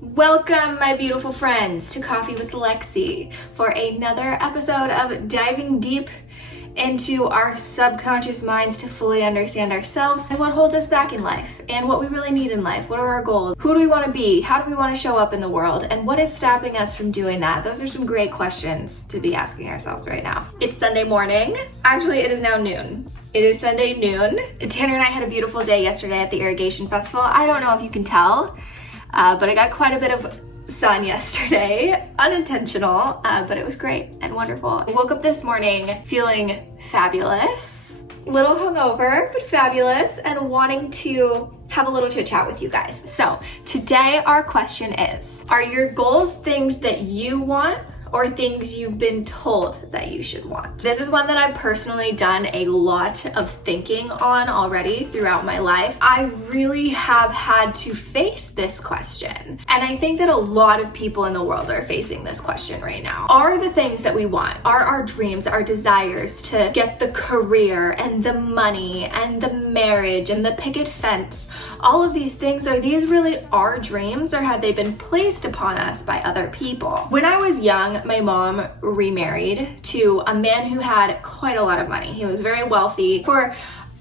Welcome, my beautiful friends, to Coffee with Lexi for another episode of diving deep into our subconscious minds to fully understand ourselves and what holds us back in life and what we really need in life. What are our goals? Who do we want to be? How do we want to show up in the world? And what is stopping us from doing that? Those are some great questions to be asking ourselves right now. It's Sunday morning. Actually, it is now noon. It is Sunday noon. Tanner and I had a beautiful day yesterday at the irrigation festival. I don't know if you can tell, but I got quite a bit of sun yesterday, unintentional, but it was great and wonderful. I woke up this morning feeling fabulous, a little hungover, but fabulous, and wanting to have a little chit chat with you guys. So today our question is, are your goals things that you want or things you've been told that you should want? This is one that I've personally done a lot of thinking on already throughout my life. I really have had to face this question. And I think that a lot of people in the world are facing this question right now. Are the things that we want, are our dreams, our desires to get the career and the money and the marriage and the picket fence, all of these things, are these really our dreams, or have they been placed upon us by other people? When I was young, my mom remarried to a man who had quite a lot of money. He was very wealthy. For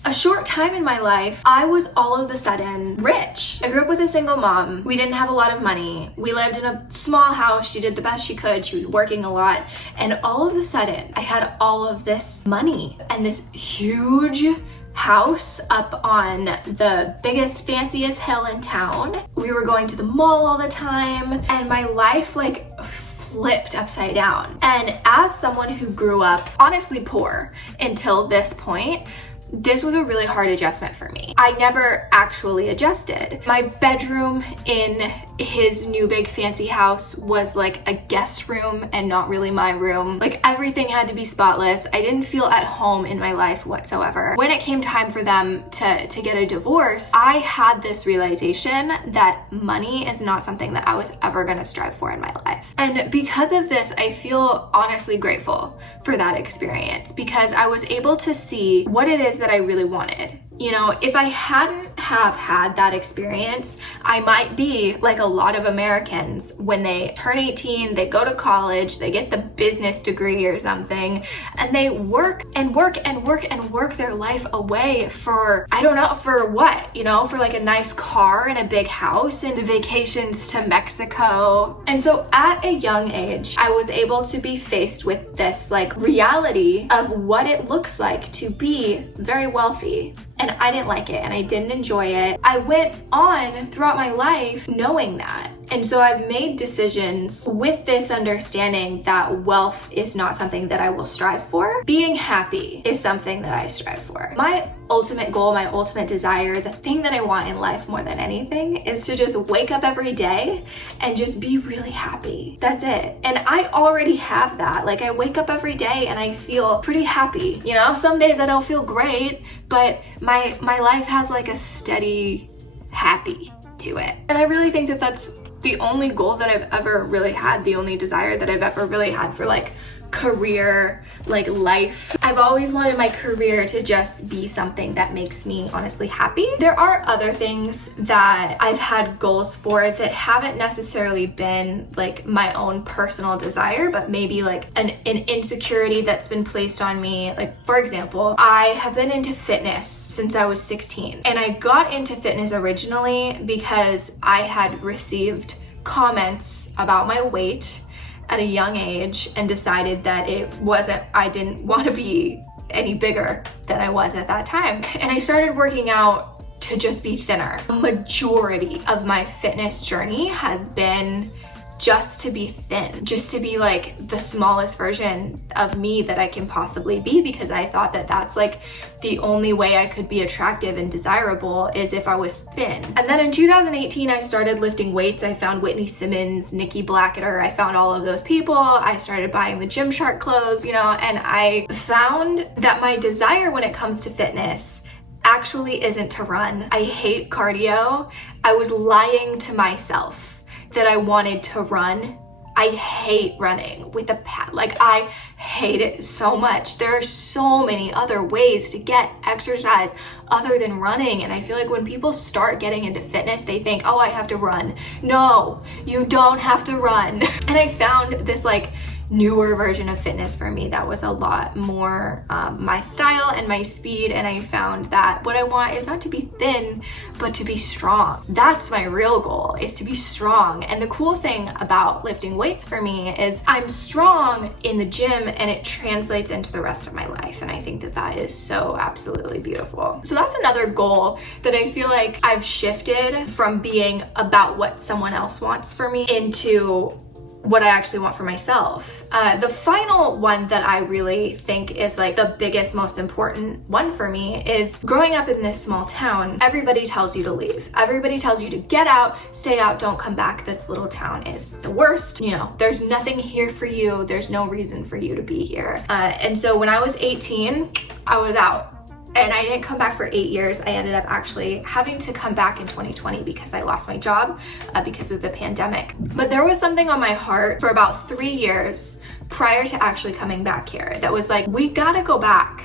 a short time in my life, I was all of a sudden rich. I grew up with a single mom. We didn't have a lot of money. We lived in a small house. She did the best she could. She was working a lot. And all of a sudden, I had all of this money and this huge house up on the biggest, fanciest hill in town. We were going to the mall all the time, and my life flipped upside down. And as someone who grew up honestly poor until this point, this was a really hard adjustment for me. I never actually adjusted. My bedroom in his new big fancy house was like a guest room and not really my room. Like, everything had to be spotless. I didn't feel at home in my life whatsoever. When it came time for them to get a divorce, I had this realization that money is not something that I was ever gonna strive for in my life. And because of this, I feel honestly grateful for that experience, because I was able to see what it is that I really wanted. You know, if I hadn't have had that experience, I might be like a lot of Americans. When they turn 18, they go to college, they get the business degree or something, and they work and work and work and work their life away for, I don't know, for what, you know, for like a nice car and a big house and vacations to Mexico. And so at a young age, I was able to be faced with this like reality of what it looks like to be very wealthy. And I didn't like it and I didn't enjoy it. I went on throughout my life knowing that. And so I've made decisions with this understanding that wealth is not something that I will strive for. Being happy is something that I strive for. My ultimate goal, my ultimate desire, the thing that I want in life more than anything is to just wake up every day and just be really happy. That's it. And I already have that. Like, I wake up every day and I feel pretty happy. You know, some days I don't feel great, but my life has like a steady happy to it. And I really think that that's the only goal that I've ever really had, the only desire that I've ever really had for like career, like life. I've always wanted my career to just be something that makes me honestly happy. There are other things that I've had goals for that haven't necessarily been like my own personal desire, but maybe like an insecurity that's been placed on me. Like, for example, I have been into fitness since I was 16, and I got into fitness originally because I had received comments about my weight at a young age and decided that I didn't want to be any bigger than I was at that time. And I started working out to just be thinner. The majority of my fitness journey has been just to be thin, just to be like the smallest version of me that I can possibly be, because I thought that that's like the only way I could be attractive and desirable is if I was thin. And then in 2018, I started lifting weights. I found Whitney Simmons, Nikki Blacketer, I found all of those people. I started buying the Gymshark clothes, you know, and I found that my desire when it comes to fitness actually isn't to run. I hate cardio. I was lying to myself that I wanted to run. I hate running with a pad. Like, I hate it so much. There are so many other ways to get exercise other than running. And I feel like when people start getting into fitness, they think, oh, I have to run. No, you don't have to run. And I found this like newer version of fitness for me that was a lot more my style and my speed. And I found that what I want is not to be thin, but to be strong. That's my real goal, is to be strong. And the cool thing about lifting weights for me is I'm strong in the gym and it translates into the rest of my life. And I think that that is so absolutely beautiful. So that's another goal that I feel like I've shifted from being about what someone else wants for me into what I actually want for myself. The final one that I really think is like the biggest, most important one for me is growing up in this small town. Everybody tells you to leave. Everybody tells you to get out, stay out, don't come back. This little town is the worst. You know, there's nothing here for you. There's no reason for you to be here. And so when I was 18, I was out. And I didn't come back for 8 years. I ended up actually having to come back in 2020 because I lost my job because of the pandemic. But there was something on my heart for about 3 years prior to actually coming back here that was like, we gotta go back.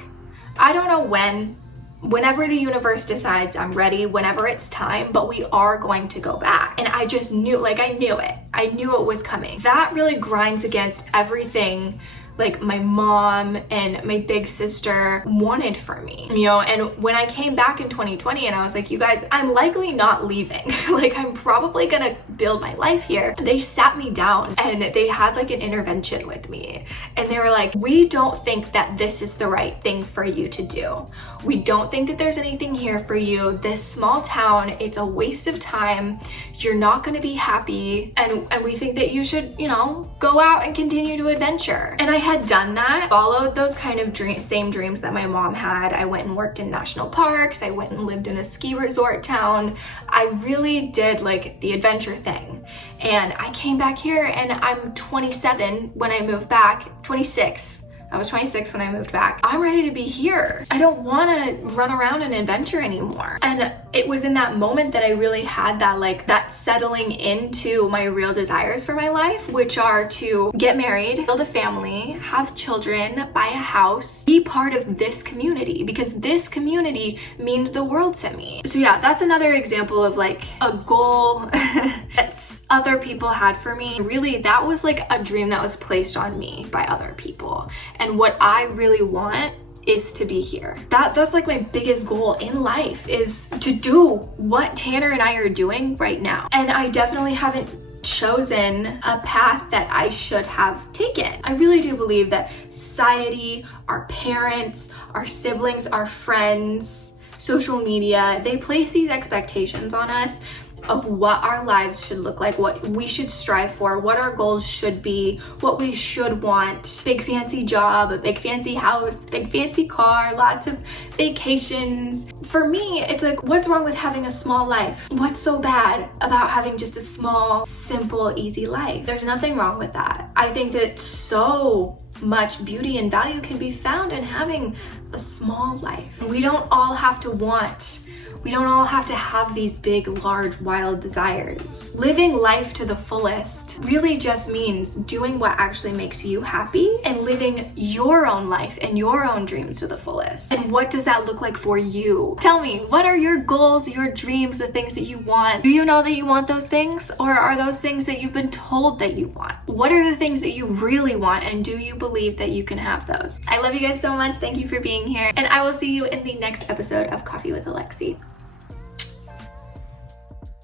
I don't know when, whenever the universe decides I'm ready, whenever it's time, but we are going to go back. And I just knew, like I knew it. I knew it was coming. That really grinds against everything like my mom and my big sister wanted for me, you know. And when I came back in 2020 and I was like, you guys, I'm likely not leaving. Like, I'm probably gonna build my life here. They sat me down and they had like an intervention with me. And they were like, we don't think that this is the right thing for you to do. We don't think that there's anything here for you. This small town, it's a waste of time. You're not gonna be happy. And we think that you should, you know, go out and continue to adventure. And I had done that, followed those kind of same dreams that my mom had. I went and worked in national parks. I went and lived in a ski resort town. I really did like the adventure thing. And I came back here and I'm 27 when I moved back, 26. I was 26 when I moved back. I'm ready to be here. I don't want to run around and adventure anymore. And it was in that moment that I really had that like that settling into my real desires for my life, which are to get married, build a family, have children, buy a house, be part of this community, because this community means the world to me. So yeah, that's another example of like a goal that other people had for me. Really, that was like a dream that was placed on me by other people. And what I really want is to be here. That's like my biggest goal in life, is to do what Tanner and I are doing right now. And I definitely haven't chosen a path that I should have taken. I really do believe that society, our parents, our siblings, our friends, social media, they place these expectations on us of what our lives should look like, what we should strive for, what our goals should be, what we should want. Big fancy job, a big fancy house, big fancy car, lots of vacations. For me, it's like, what's wrong with having a small life? What's so bad about having just a small, simple, easy life? There's nothing wrong with that. I think that so much beauty and value can be found in having a small life. We don't all have to have these big, large, wild desires. Living life to the fullest really just means doing what actually makes you happy and living your own life and your own dreams to the fullest. And what does that look like for you? Tell me, what are your goals, your dreams, the things that you want? Do you know that you want those things? Or are those things that you've been told that you want? What are the things that you really want, and do you believe that you can have those? I love you guys so much. Thank you for being here, and I will see you in the next episode of Coffee with Alexi.